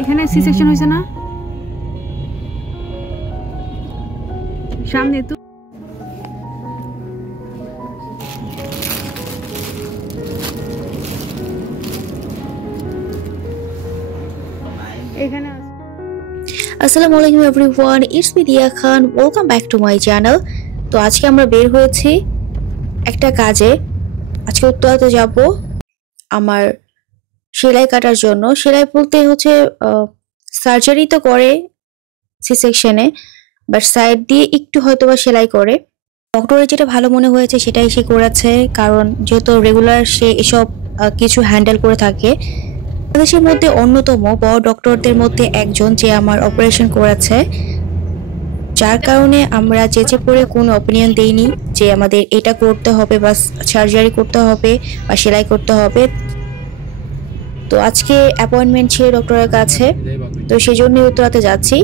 এখানে C section হয়েছে না সামনে তো এখানে আসসালামু আলাইকুম everyone, it's me Diya Khan. Welcome back to my channel. তো আজকে আমরা বের হয়েছি একটা কাজে। আজকে উত্তরাতে যাব আমার সেলাই কাটার জন্য। সেলাই বলতে হচ্ছে সার্জারি তো করে সি সেকশনে, বাট সাইড দিয়ে একটু হয়তো বা সেলাই করে। ডক্টরের যেটা ভালো মনে হয়েছে সেটাই সে করেছে, কারণ যেহেতু রেগুলার সে এসব কিছু হ্যান্ডেল করে থাকে। বাংলাদেশের মধ্যে অন্যতম বড় ডক্টরদের মধ্যে একজন যে আমার অপারেশন করেছে, যার কারণে আমরা যেচে পড়ে কোনো অপিনিয়ন দেইনি যে আমাদের এটা করতে হবে বা সার্জারি করতে হবে বা সেলাই করতে হবে। তো আজকে অ্যাপয়েন্টমেন্ট ছিল ডক্টরের কাছে, তো সেই জন্যই উত্তরাতে যাচ্ছি।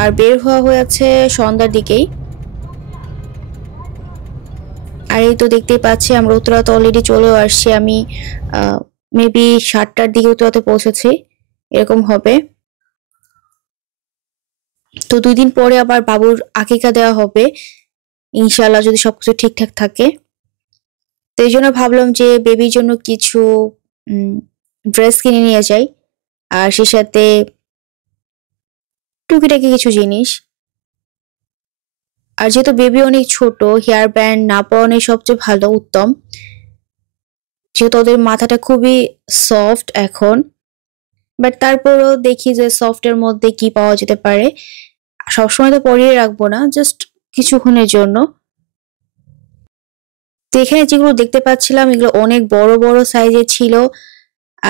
আর বের হওয়া হয়েছে সন্ধ্যার দিকেই। আর এই তো দেখতেই পাচ্ছি আমরা উত্তরাতে অলরেডি চলেও আসছি। আমি মেবি 7টার দিকে উত্তরাতে পৌঁছেছি, এরকম হবে। তো 2 দিন পরে আবার বাবুর আকিকা দেওয়া হবে ইনশাআল্লাহ, যদি সবকিছু ঠিকঠাক থাকে। তো এই জন্য ভাবলাম যে বেবির জন্য কিছু ড্রেস কিনে নিয়ে যাই, আর সে সাথে টুকিটাকি কিছু জিনিস। আর যেহেতু বেবি অনেক ছোট, হেয়ার ব্যান্ড না পরানোই সবচেয়ে ভালো, উত্তম। যেহেতু ওদের মাথাটা খুবই সফট এখন, বাট তারপরও দেখি যে সফটের মধ্যে কি পাওয়া যেতে পারে। সবসময় তো পরিয়ে রাখবো না, জাস্ট কিছুক্ষণের জন্য। তো এখানে যেগুলো দেখতে পাচ্ছিলাম এগুলো অনেক বড় বড় সাইজের ছিল,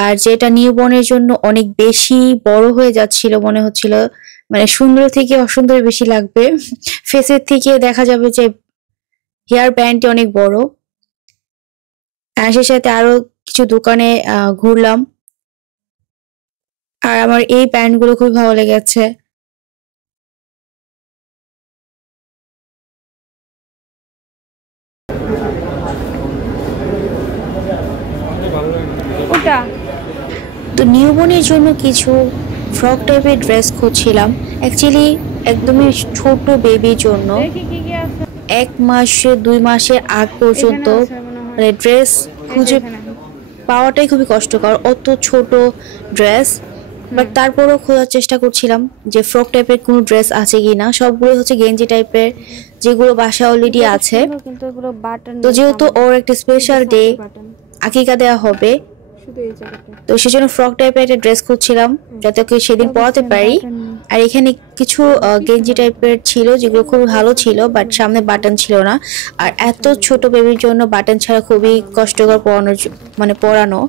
আর যেটা নিউবর্নের জন্য অনেক বেশি বড় হয়ে যাচ্ছিল মনে হচ্ছিল। মানে সুন্দর থেকে অসুন্দর বেশি লাগবে, ফেসের থেকে দেখা যাবে যে হেয়ার ব্যান্ডটি অনেক বড়। আর সে সাথে আরো কিছু দোকানে ঘুরলাম, আর আমার এই ব্যান্ডগুলো খুব ভালো লেগেছে। তো নিউবর্নের জন্য কিছু ফ্রক টাইপের ড্রেস খুঁজছিলাম, অ্যাকচুয়ালি একদমই ছোট বেবির জন্য। 1 মাস 2 মাসের আগ পর্যন্ত মানে ড্রেস খুঁজে পাওয়াটাই খুবই কষ্টকর, অত ছোট ড্রেস। বাট তারপরেও খোঁজার চেষ্টা করছিলাম যে ফ্রক টাইপের কোনো ড্রেস আছে কিনা। সবগুলো হচ্ছে গেঞ্জি টাইপের, যেগুলো বাসা অলরেডি আছে। তো যেহেতু ওর একটা স্পেশাল ডে, আকিকা দেওয়া হবে, তো সেজন্য ফ্রক টাইপের একটা ড্রেস খুঁজছিলাম যাতে ওকে সেদিন পরাতে পারি। আর এখানে কিছু গেঞ্জি টাইপের ছিল যেগুলো খুব ভালো ছিল, বাট সামনে বাটন ছিল না। আর এত ছোট বেবির জন্য বাটন ছাড়া খুবই কষ্টকর পরানো।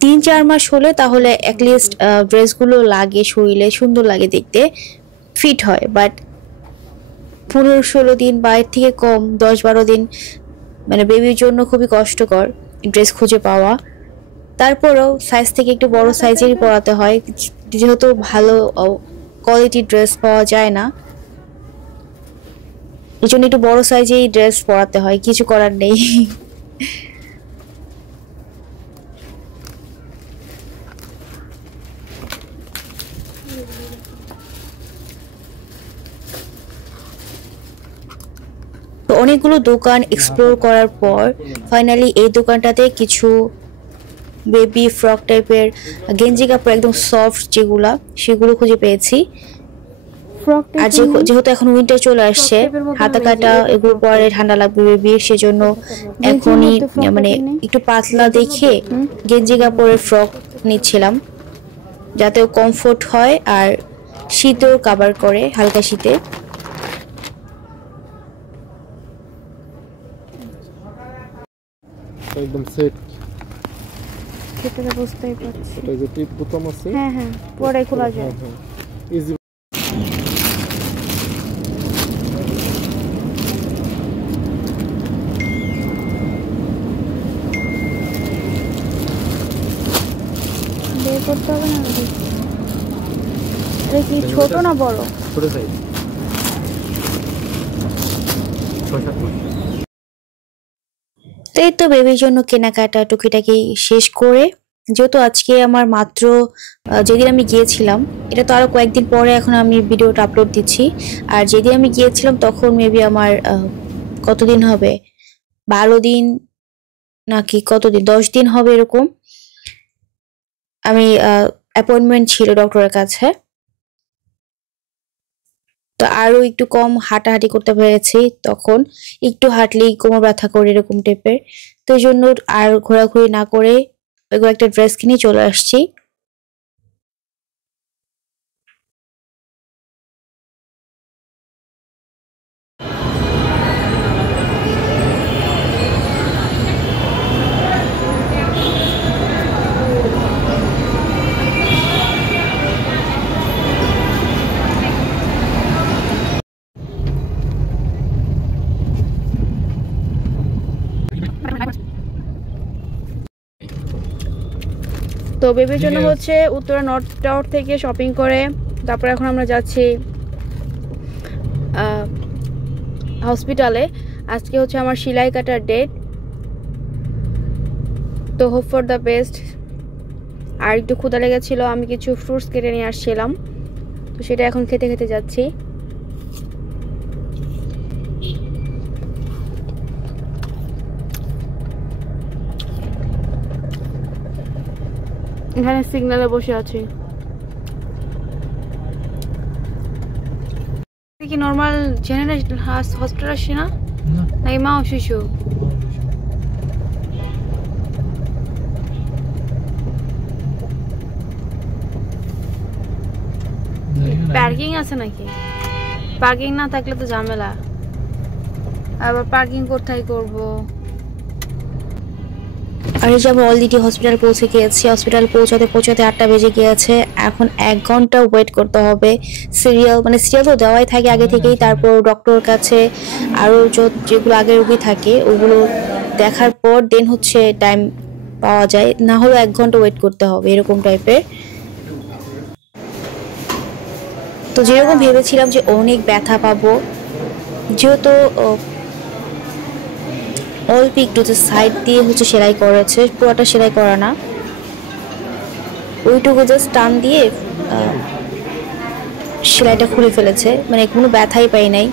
3-4 মাস হলে তাহলে অ্যাটলিস্ট ড্রেসগুলো লাগে শরীরে, সুন্দর লাগে দেখতে, ফিট হয়। বাট 15-16 দিন বা এর থেকে কম, 10-12 দিন মানে বেবির জন্য খুবই কষ্টকর ড্রেস খুঁজে পাওয়া। তারপরেও সাইজ থেকে একটু বড় সাইজেরই পরাতে হয়, যেহেতু ভালো কোয়ালিটির ড্রেস পাওয়া যায় না। এই জন্য একটু বড় সাইজেই ড্রেস পরাতে হয়, কিছু করার নেই। তো অনেকগুলো দোকান এক্সপ্লোর করার পর ফাইনালি এই দোকানটাতে কিছু বেবি ফ্রক টাইপের গেঞ্জি কাপড়, একদম সফট যেগুলা, সেগুলো খুঁজে পেয়েছি। আর যেহেতু এখন উইন্টার চলে আসছে, হাতা কাটা এগুলো পরে ঠান্ডা লাগবে বেবির, সেজন্য এখনই মানে একটু পাতলা দেখে গেঞ্জি কাপড়ের ফ্রক নিচ্ছিলাম, যাতে কমফোর্ট হয় আর শীতেও কভার করে, হালকা শীতে। একদম সেট, সেটা বুঝতেই পারছি। এটা যে টিপ বোতাম আছে, হ্যাঁ হ্যাঁ, পরে খোলা যায়। ইজি। বের করতে হবে না? এটা কি ছোট না বড়? ছোট সাইজ, 6-7 মাস। তো এই তো বেবির জন্য কেনাকাটা টুকিটাকি শেষ করে, যেহেতু আজকে আমার মাত্র যেদিন আমি গিয়েছিলাম, এটা তো আরো কয়েকদিন পরে এখন আমি ভিডিওটা আপলোড দিচ্ছি। আর যেদিন আমি গিয়েছিলাম তখন মেবি আমার কতদিন হবে, 12 দিন নাকি কতদিন, 10 দিন হবে এরকম আমি অ্যাপয়েন্টমেন্ট ছিল ডক্টরের কাছে। তো আরো একটু কম হাঁটাহাঁটি করতে পেরেছি, তখন একটু হাঁটলেই কোমর ব্যথা করে এরকম টাইপের। তো এই জন্য আর ঘোরাঘুরি না করে ওইগুলো একটা ড্রেস কিনে চলে আসছি। তো বেবির জন্য হচ্ছে উত্তরা নর্থ টাওয়ার থেকে শপিং করে তারপর এখন আমরা যাচ্ছি হসপিটালে। আজকে হচ্ছে আমার সেলাই কাটার ডেট, তো হোপ ফর দ্য বেস্ট। আর একটু ক্ষুধা লেগেছিল, আমি কিছু ফ্রুটস কেটে নিয়ে আসছিলাম, তো সেটা এখন খেতে খেতে যাচ্ছি। এখানে সিগন্যালে বসে আছি। কি নর্মাল জেনারেল হসপিটাল আসছি না, নাকি মা ও শিশু? পার্কিং আছে নাকি? পার্কিং না থাকলে তো ঝামেলা, আবার পার্কিং কোথায় করব? আর এই যে আমরা অলরেডি হসপিটাল পৌঁছে গিয়েছি। হসপিটাল পৌঁছাতে পৌঁছাতে 8টা বেজে গিয়েছে। এখন 1 ঘন্টা ওয়েট করতে হবে। সিরিয়াল তো দেওয়াই থাকে আগে থেকেই। তারপর ডক্টরের কাছে আরও যেগুলো আগে রোগী থাকে ওগুলো দেখার পর দেন হচ্ছে টাইম পাওয়া যায়, না হলে 1 ঘন্টা ওয়েট করতে হবে এরকম টাইপের। তো যেরকম ভেবেছিলাম যে অনেক ব্যথা পাবো, যেহেতু অল্প একটু যে সাইড দিয়ে হচ্ছে সেলাই করেছে, পুরোটা সেলাই করা না, ওইটুকু জাস্ট টান দিয়ে সেলাইটা খুলে ফেলেছে, মানে কোনো ব্যথাই পাই নাই।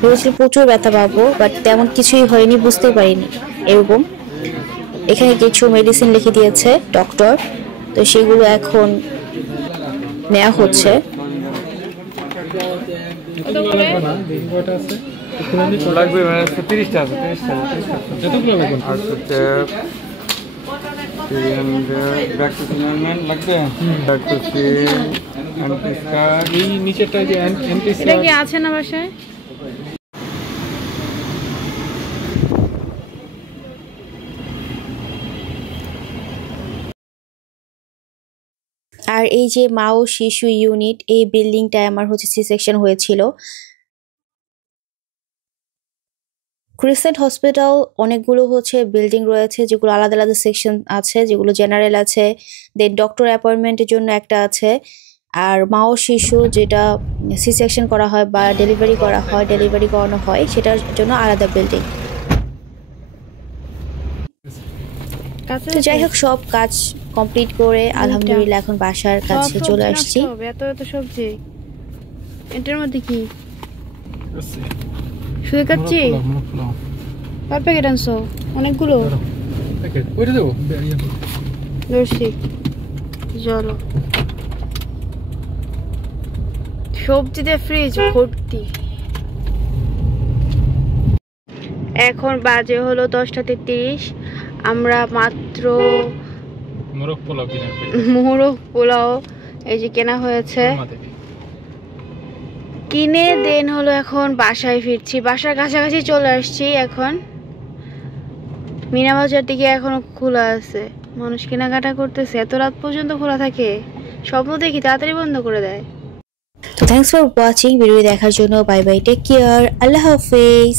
ভেবেছিলাম প্রচুর ব্যথা পাবো, বাট তেমন কিছুই হয়নি, বুঝতেই পারিনি এরকম। এখানে কিছু মেডিসিন লিখে দিয়েছে ডক্টর, তো সেগুলো এখন নেওয়া হচ্ছে। লাগবে মানে 30টা আছে, 30টা যতগুলো লাগবে। আর হচ্ছে লাগবে এই নিচেরটা যে এটা কি আছে না বাসায়? আর এই যে মা ও শিশু ইউনিট, এই বিল্ডিংটায় আমার হচ্ছে সি সেকশন হয়েছিল। ক্রিসেন্ট হসপিটাল অনেকগুলো হচ্ছে বিল্ডিং রয়েছে, যেগুলো আলাদা আলাদা সেকশন আছে, যেগুলো জেনারেল আছে, দেন ডক্টর অ্যাপয়েন্টমেন্টের জন্য একটা আছে, আর মা ও শিশু যেটা সি সেকশন করা হয় বা ডেলিভারি করানো হয় সেটার জন্য আলাদা বিল্ডিং। তো যাই হোক, সব কাজ কমপ্লিট করে আলহামদুলিল্লাহ এখন বাসার কাছে চলে আসছি। এত এত সবজি এটার মধ্যে কি শুধু কাচ্ছি? কয় প্যাকেট আনছো? অনেকগুলো ওইটা দেবো দর্শি। চলো, সবজিতে ফ্রিজ ভর্তি। এখন বাজে হলো 10টা 33। আমরা মাত্র মোরগ পোলাও এই যে কেনা হয়েছে, কিনে দেন হলো এখন বাসায় ফিরছি। বাসার কাছাকাছি চলে আসছি। এখন মিনা বাজার দিকে এখনো খোলা আছে, মানুষ কেনাকাটা করতেছে। এত রাত পর্যন্ত খোলা থাকে, স্বপ্ন দেখি তাড়াতাড়ি বন্ধ করে দেয়। তো থ্যাংকস ফর ওয়াচিং, ভিডিও দেখার জন্য বাই বাই, টেক কেয়ার, আল্লাহ হাফেজ।